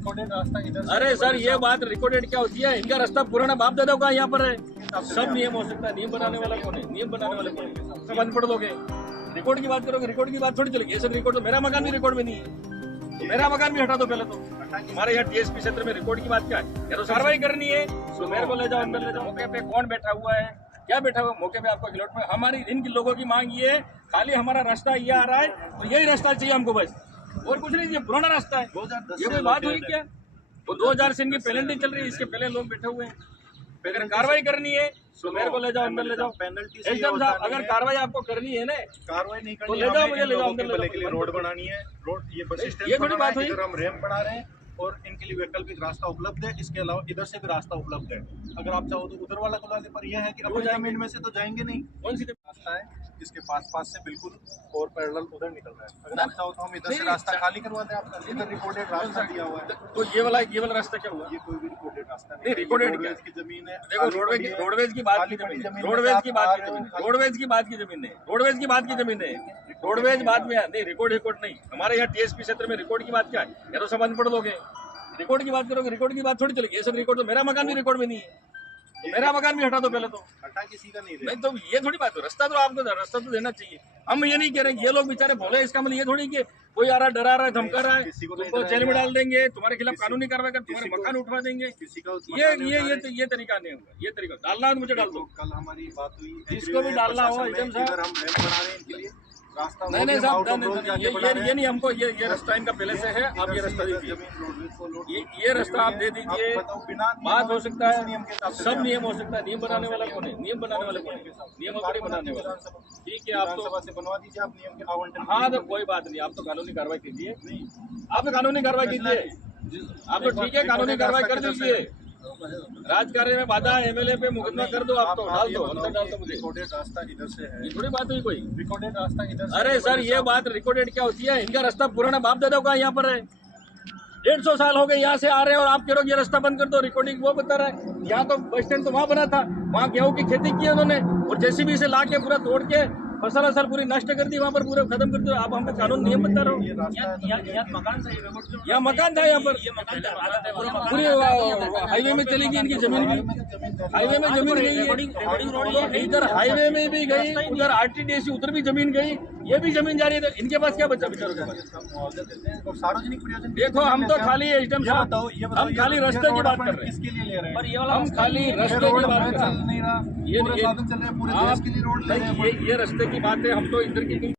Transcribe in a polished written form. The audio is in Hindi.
रिकॉर्डेड रास्ता इधर से। अरे सर ये बात रिकॉर्डेड क्या होती है? इनका रास्ता पुराना बाप दादा का यहाँ पर है, सब नियम हो सकता है। नियम बनाने वाला कौन है? नियम बनाने वाले कौन है? सब अनपढ़ लोग हैं। रिकॉर्ड की बात करोगे, रिकॉर्ड की बात थोड़ी चलेगी। ये सब रिकॉर्ड तो मेरा मकान भी रिकॉर्ड में नहीं है, तो मेरा मकान भी हटा दो पहले तो। हमारे यहाँ टीएसपी क्षेत्र में रिकॉर्ड की बात क्या है? या तो कार्रवाई करनी है तो मेरे को ले जाओ, अंदर ले जाओ। मौके पे कौन बैठा हुआ है, क्या बैठा हुआ मौके पे आपको गिलोट में? हमारी इन लोगों की मांग ये है, खाली हमारा रास्ता ये आ रहा है तो यही रास्ता चाहिए हमको बस, और कुछ नहीं। ये पुराना रास्ता है, ये कोई बात हुई क्या? वो 2000 से इनकी पेनल्टी चल रही है, इसके पहले लोग बैठे हुए हैं। अगर कार्रवाई करनी है तो मेरे को ले जाओ, अंदर ले जाओ। पेनल्टी एकदम साहब, अगर कार्रवाई आपको करनी है ना, कार्रवाई नहीं तो करनी, ले जाओ, हमें मुझे इन ले जाओ, लोगों अंदर के ले भले जाओ। के लिए रोड बनानी है। रोड ये बस ये स्टैंड थोड़ी बनाना बात है, हुई। इधर हम रैंप बना रहे हैं और इनके लिए वैकल्पिक रास्ता उपलब्ध है। इसके अलावा इधर से भी रास्ता उपलब्ध है। अगर आप चाहो तो उधर वाला खुला दे, पर यह है कि अपनी जमीन में से तो जाएंगे नहीं। कौन सी रास्ता है इसके पास से बिल्कुल और पैरेलल उधर निकल रहा है। अगर आप चाहो तो हम इधर से रास्ता खाली करवा दें आपका। इधर रिकॉर्डेड रास्ता दिया हुआ है, तो ये वाला रास्ता क्या हुआ? ये कोई भी रिकॉर्डेड रास्ता नहीं, recorded क्या? की जमीन है। देखो रोडवेज की बात की जमीन है, रोडवेज की बात की जमीन है, रोडवेज की बात की जमीन है, रोडवेज की बात की जमीन है, रोडवेज बाद में नहीं। रिकॉर्ड नहीं। हमारे यहाँ टीएसपी क्षेत्र में रिकॉर्ड की बात क्या है? या तो सब अनपढ़ लोग हैं। रिकॉर्ड की बात करोगे, रिकॉर्ड की बात थोड़ी चलेगी। ये सब रिकॉर्ड तो मेरा मकान भी रिकॉर्ड में नहीं है, तो मेरा मकान भी हटा दो पहले तो। हटा किसी का नहीं नहीं तो ये थोड़ी बात है। रास्ता तो आपको रास्ता तो देना चाहिए। हम ये नहीं कह रहे ये लोग बेचारे भोले, इसका मतलब ये थोड़ी कि कोई आ रहा है, डरा रहा है, धमका रहा है, तुमको जेल में डाल देंगे, तुम्हारे खिलाफ कानूनी कार्रवाई कर, तुम्हारे मकान उठवा देंगे। किसी का ये तरीका नहीं होगा। ये तरीका डालना है तो मुझे डाल दो। कल हमारी बात हुई, जिसको भी डालना हो एकदम साहब। हम रैंप बना रहे हैं इनके लिए रास्ता। नहीं साहब, ये नहीं हमको। ये रास्ता इनका पहले से है, आप ये रास्ता दीजिए। ये रास्ता आप दे दीजिए। बात हो सकता है, सब नियम हो सकता है। नियम बनाने वाला कौन है? नियम बनाने वाले कौन है? नियम बड़ी बनाने वाला। ठीक है, आप तो से बनवा दीजिए आप नियम के आवंटन। हाँ तो कोई बात नहीं, आप तो कानूनी कार्रवाई कीजिए। आप तो कानूनी कार्रवाई कीजिए। आप तो ठीक है, कानूनी कार्रवाई कर दीजिए। राजकार्य में बाधा, एमएलए पे मुकदमा कर दो, आप तो डाल दो, अंदर डाल दो मुझे। रिकॉर्डेड रास्ता इधर से है, ये थोड़ी बात हुई कोई। रिकॉर्डेड रास्ता इधर से। अरे सर ये बात रिकॉर्डेड क्या होती है? इनका रास्ता पुराना बाप दादा का यहाँ पर है, 150 साल हो गए यहाँ से आ रहे हैं, और आप कह रहे हो ये रास्ता बंद कर दो। रिकॉर्डिंग वो बता रहा है। यहाँ तो बस स्टैंड तो वहाँ बना था, वहाँ गेहूं की खेती की उन्होंने, और जेसीबी से ला के पूरा तोड़ के फसल पूरी नष्ट कर दी, वहाँ पर पूरा खत्म कर दिया। आप हमको कानून नियम बता रहे हो। मकान था, यहाँ मकान था, यहाँ पर पूरी हाईवे में चली गई इनकी जमीन भी, हाईवे में जमीन गई है। इधर हाईवे में भी गई, उधर आरटीडीसी उधर भी जमीन गई, ये भी जमीन जा रही है। इनके पास क्या बचा बेचारों के पास? सार्वजनिक प्रयोजन। देखो हम तो खाली एकदम साहब, हम खाली रास्ते की बात कर रहे हैं। किसके लिए ले रहे हैं? हम खाली रास्ते की बात कर रहे हैं। नहीं रहा, ये पूरे साधन चल रहे हैं, पूरे देश के लिए रोड ले रहे हैं। ये रास्ते की बात है, हम तो इधर की